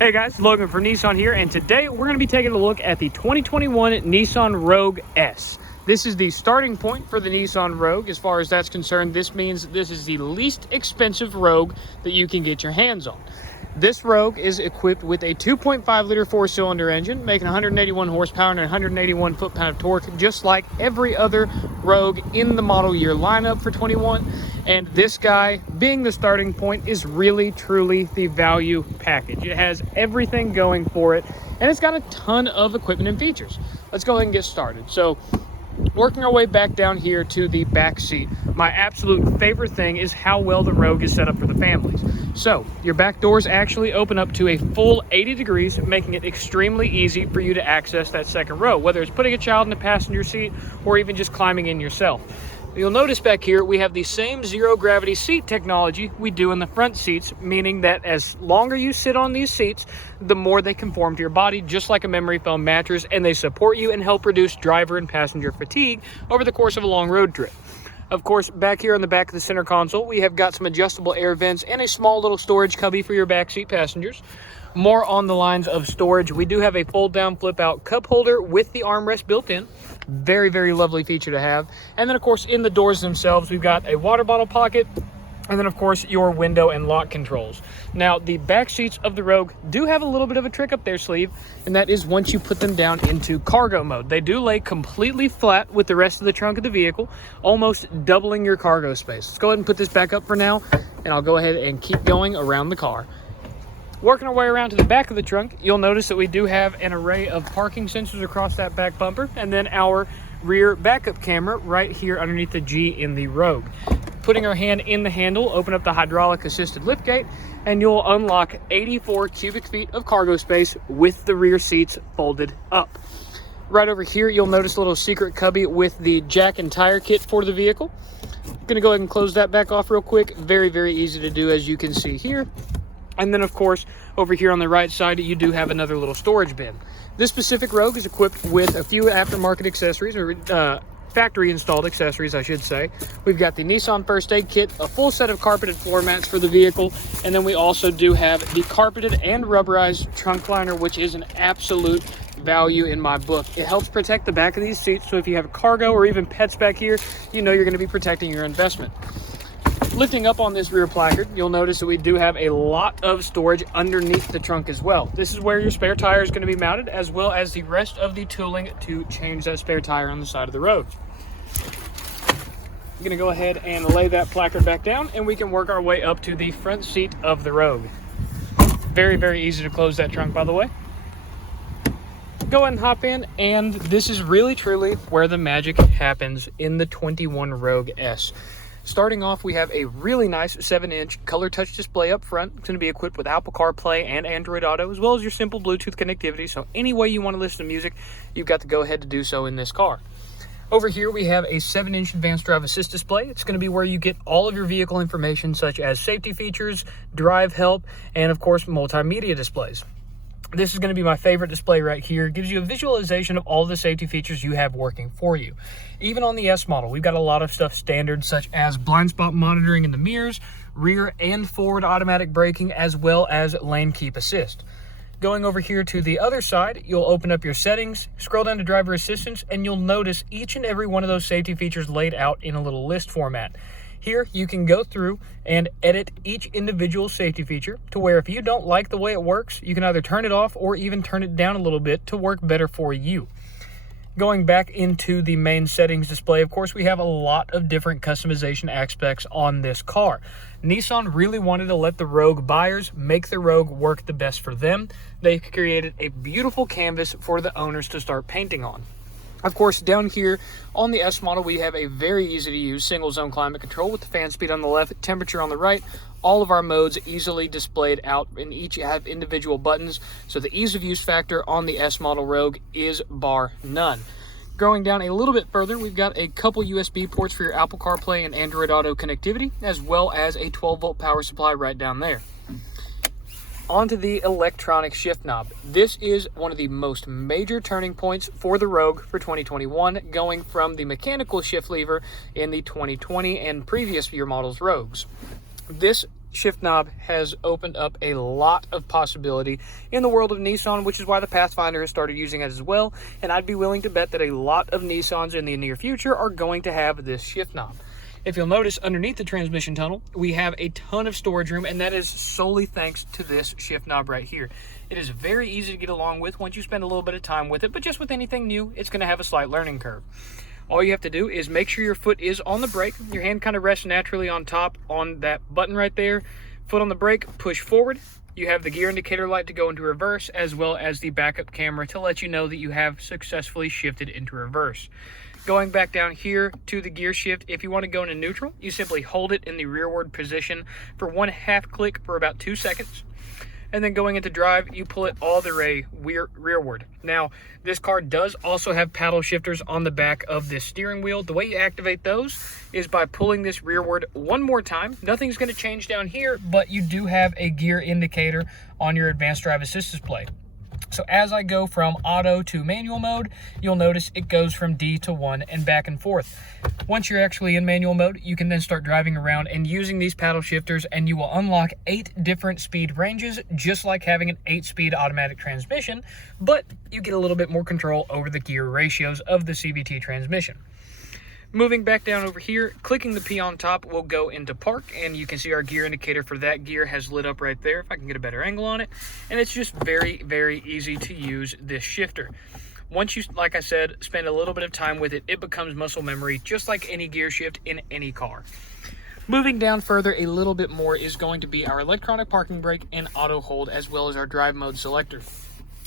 Hey guys, Logan for Nissan here, and today we're going to be taking a look at the 2021 Nissan Rogue S. This is the starting point for the Nissan Rogue. As far as that's concerned, this means this is the least expensive Rogue that you can get your hands on. This Rogue is equipped with a 2.5 liter four-cylinder engine, making 181 horsepower and 181 foot-pound of torque, just like every other Rogue in the model year lineup for 21. And this guy, being the starting point, is really, truly the value package. It has everything going for it, and it's got a ton of equipment and features. Let's go ahead and get started. So, working our way back down here to the back seat, my absolute favorite thing is how well the Rogue is set up for the families. So, your back doors actually open up to a full 80 degrees, making it extremely easy for you to access that second row, whether it's putting a child in the passenger seat or even just climbing in yourself. You'll notice back here we have the same zero-gravity seat technology we do in the front seats, meaning that as longer you sit on these seats, the more they conform to your body, just like a memory foam mattress, and they support you and help reduce driver and passenger fatigue over the course of a long road trip. Of course, back here on the back of the center console, we have got some adjustable air vents and a small little storage cubby for your backseat passengers. More on the lines of storage, we do have a fold-down, flip-out cup holder with the armrest built in. Very, very lovely feature to have. And then, of course, in the doors themselves, we've got a water bottle pocket, and then, of course, your window and lock controls. Now, the back seats of the Rogue do have a little bit of a trick up their sleeve, and that is once you put them down into cargo mode. They do lay completely flat with the rest of the trunk of the vehicle, almost doubling your cargo space. Let's go ahead and put this back up for now, and I'll go ahead and keep going around the car. Working our way around to the back of the trunk, you'll notice that we do have an array of parking sensors across that back bumper, and then our rear backup camera right here underneath the G in the Rogue. Putting our hand in the handle, open up the hydraulic assisted liftgate, and you'll unlock 84 cubic feet of cargo space with the rear seats folded up. Right over here, you'll notice a little secret cubby with the jack and tire kit for the vehicle. I'm gonna go ahead and close that back off real quick. Very, very easy to do, as you can see here. And then, of course, over here on the right side, you do have another little storage bin. This specific Rogue is equipped with a few aftermarket accessories, or factory-installed accessories, I should say. We've got the Nissan First Aid Kit, a full set of carpeted floor mats for the vehicle, and then we also do have the carpeted and rubberized trunk liner, which is an absolute value in my book. It helps protect the back of these seats, so if you have cargo or even pets back here, you know you're going to be protecting your investment. Lifting up on this rear placard, you'll notice that we do have a lot of storage underneath the trunk as well. This is where your spare tire is going to be mounted, as well as the rest of the tooling to change that spare tire on the side of the road. I'm going to go ahead and lay that placard back down, and we can work our way up to the front seat of the Rogue. Very, very easy to close that trunk, by the way. Go ahead and hop in, and this is really, truly where the magic happens in the 21 Rogue S. Starting off, we have a really nice 7-inch color touch display up front. It's going to be equipped with Apple CarPlay and Android Auto, as well as your simple Bluetooth connectivity. So any way you want to listen to music, you've got to go ahead to do so in this car. Over here, we have a 7-inch advanced drive assist display. It's going to be where you get all of your vehicle information, such as safety features, drive help, and of course, multimedia displays. This is going to be my favorite display right here. It gives you a visualization of all the safety features you have working for you. Even on the S model, we've got a lot of stuff standard, such as blind spot monitoring in the mirrors, rear and forward automatic braking, as well as lane keep assist. Going over here to the other side, you'll open up your settings, scroll down to driver assistance, and you'll notice each and every one of those safety features laid out in a little list format. Here, you can go through and edit each individual safety feature to where if you don't like the way it works, you can either turn it off or even turn it down a little bit to work better for you. Going back into the main settings display, of course, we have a lot of different customization aspects on this car. Nissan really wanted to let the Rogue buyers make the Rogue work the best for them. They created a beautiful canvas for the owners to start painting on. Of course, down here on the S model, we have a very easy to use single zone climate control with the fan speed on the left, temperature on the right. All of our modes easily displayed out, and each have individual buttons. So the ease of use factor on the S model Rogue is bar none. Going down a little bit further, we've got a couple USB ports for your Apple CarPlay and Android Auto connectivity, as well as a 12-volt power supply right down there. Onto the electronic shift knob. This is one of the most major turning points for the Rogue for 2021, going from the mechanical shift lever in the 2020 and previous year models Rogues. This shift knob has opened up a lot of possibility in the world of Nissan, which is why the Pathfinder has started using it as well. And I'd be willing to bet that a lot of Nissans in the near future are going to have this shift knob. If you'll notice, underneath the transmission tunnel, we have a ton of storage room, and that is solely thanks to this shift knob right here. It is very easy to get along with once you spend a little bit of time with it, but just with anything new, it's going to have a slight learning curve. All you have to do is make sure your foot is on the brake. Your hand kind of rests naturally on top on that button right there. Foot on the brake, push forward. You have the gear indicator light to go into reverse, as well as the backup camera to let you know that you have successfully shifted into reverse. Going back down here to the gear shift, if you want to go into neutral, you simply hold it in the rearward position for 1/2 click for about 2 seconds. And then going into drive, you pull it all the way rearward. Now, this car does also have paddle shifters on the back of this steering wheel. The way you activate those is by pulling this rearward one more time. Nothing's going to change down here, but you do have a gear indicator on your advanced drive assist display. So as I go from auto to manual mode, you'll notice it goes from D to 1 and back and forth. Once you're actually in manual mode, you can then start driving around and using these paddle shifters, and you will unlock 8 different speed ranges, just like having an 8-speed automatic transmission, but you get a little bit more control over the gear ratios of the CVT transmission. Moving back down over here, clicking the P on top will go into park, and you can see our gear indicator for that gear has lit up right there if I can get a better angle on it. And it's just very, very easy to use this shifter. Once you, like I said, spend a little bit of time with it, it becomes muscle memory, just like any gear shift in any car. Moving down further a little bit more is going to be our electronic parking brake and auto hold, as well as our drive mode selector.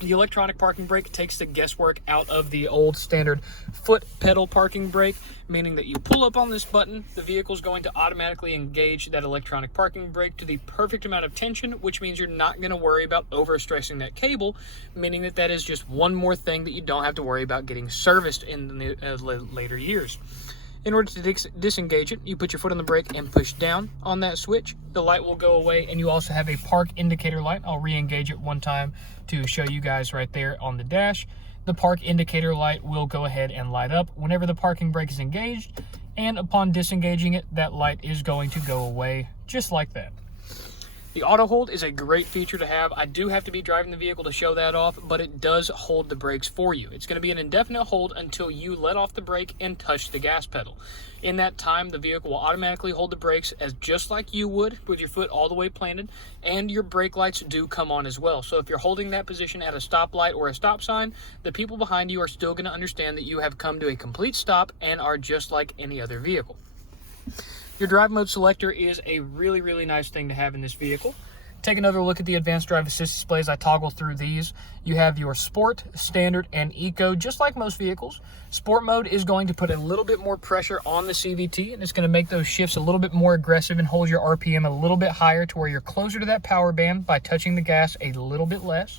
The electronic parking brake takes the guesswork out of the old standard foot pedal parking brake, meaning that you pull up on this button, the vehicle is going to automatically engage that electronic parking brake to the perfect amount of tension, which means you're not going to worry about overstressing that cable, meaning that that is just one more thing that you don't have to worry about getting serviced in the later years. In order to disengage it, you put your foot on the brake and push down on that switch. The light will go away, and you also have a park indicator light. I'll re-engage it one time to show you guys right there on the dash. The park indicator light will go ahead and light up whenever the parking brake is engaged, and upon disengaging it, that light is going to go away just like that. The auto hold is a great feature to have. I do have to be driving the vehicle to show that off, but it does hold the brakes for you. It's going to be an indefinite hold until you let off the brake and touch the gas pedal. In that time, the vehicle will automatically hold the brakes as just like you would with your foot all the way planted, and your brake lights do come on as well. So if you're holding that position at a stoplight or a stop sign, the people behind you are still going to understand that you have come to a complete stop and are just like any other vehicle. Your drive mode selector is a really, really nice thing to have in this vehicle. Take another look at the advanced drive assist displays. I toggle through these. You have your Sport, Standard, and Eco, just like most vehicles. Sport mode is going to put a little bit more pressure on the CVT, and it's going to make those shifts a little bit more aggressive and hold your RPM a little bit higher to where you're closer to that power band by touching the gas a little bit less.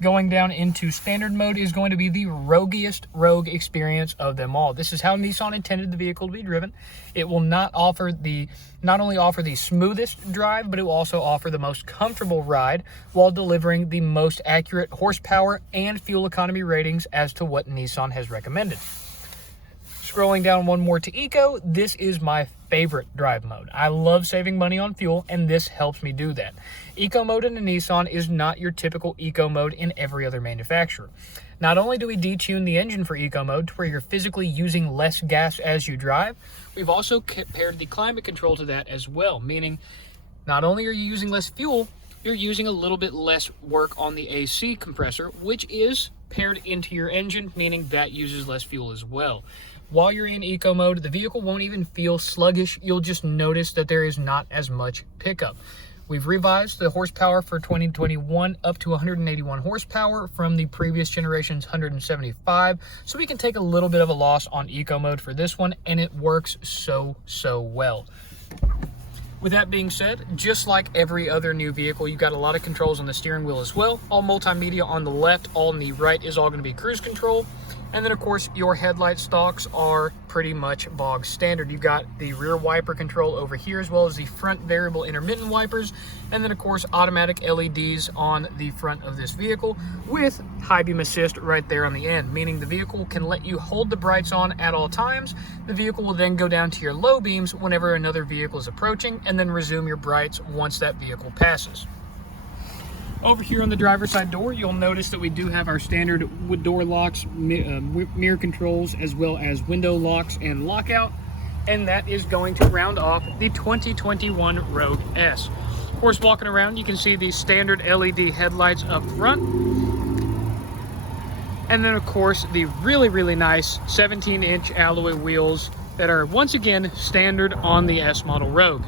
Going down into standard mode is going to be the roguiest rogue experience of them all. This is how Nissan intended the vehicle to be driven. It will not only offer the smoothest drive, but it will also offer the most comfortable ride while delivering the most accurate horsepower and fuel economy ratings as to what Nissan has recommended. Scrolling down one more to Eco, this is my favorite drive mode. I love saving money on fuel, and this helps me do that. Eco mode in a Nissan is not your typical Eco mode in every other manufacturer. Not only do we detune the engine for Eco mode to where you're physically using less gas as you drive, we've also paired the climate control to that as well, meaning not only are you using less fuel, you're using a little bit less work on the AC compressor, which is paired into your engine, meaning that uses less fuel as well. While you're in Eco mode, the vehicle won't even feel sluggish. You'll just notice that there is not as much pickup. We've revised the horsepower for 2021 up to 181 horsepower from the previous generation's 175, so we can take a little bit of a loss on Eco mode for this one, and it works so well. With that being said, just like every other new vehicle, you've got a lot of controls on the steering wheel as well. All multimedia on the left, all on the right is all going to be cruise control. And then, of course, your headlight stalks are pretty much bog standard. You've got the rear wiper control over here, as well as the front variable intermittent wipers, and then of course automatic LEDs on the front of this vehicle with high beam assist right there on the end, meaning the vehicle can let you hold the brights on at all times. The vehicle will then go down to your low beams whenever another vehicle is approaching, and then resume your brights once that vehicle passes. Over here on the driver's side door, you'll notice that we do have our standard wood door locks, mirror controls, as well as window locks and lockout. And that is going to round off the 2021 Rogue S. Of course, walking around, you can see the standard LED headlights up front. And then, of course, the really nice 17-inch alloy wheels that are, once again, standard on the S model Rogue.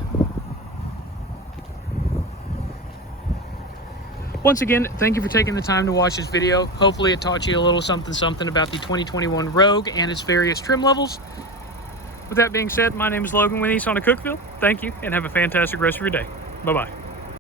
Once again, thank you for taking the time to watch this video. Hopefully it taught you a little something about the 2021 Rogue and its various trim levels. With that being said, my name is Logan with Nissan of Cookeville. Thank you, and have a fantastic rest of your day. Bye-bye.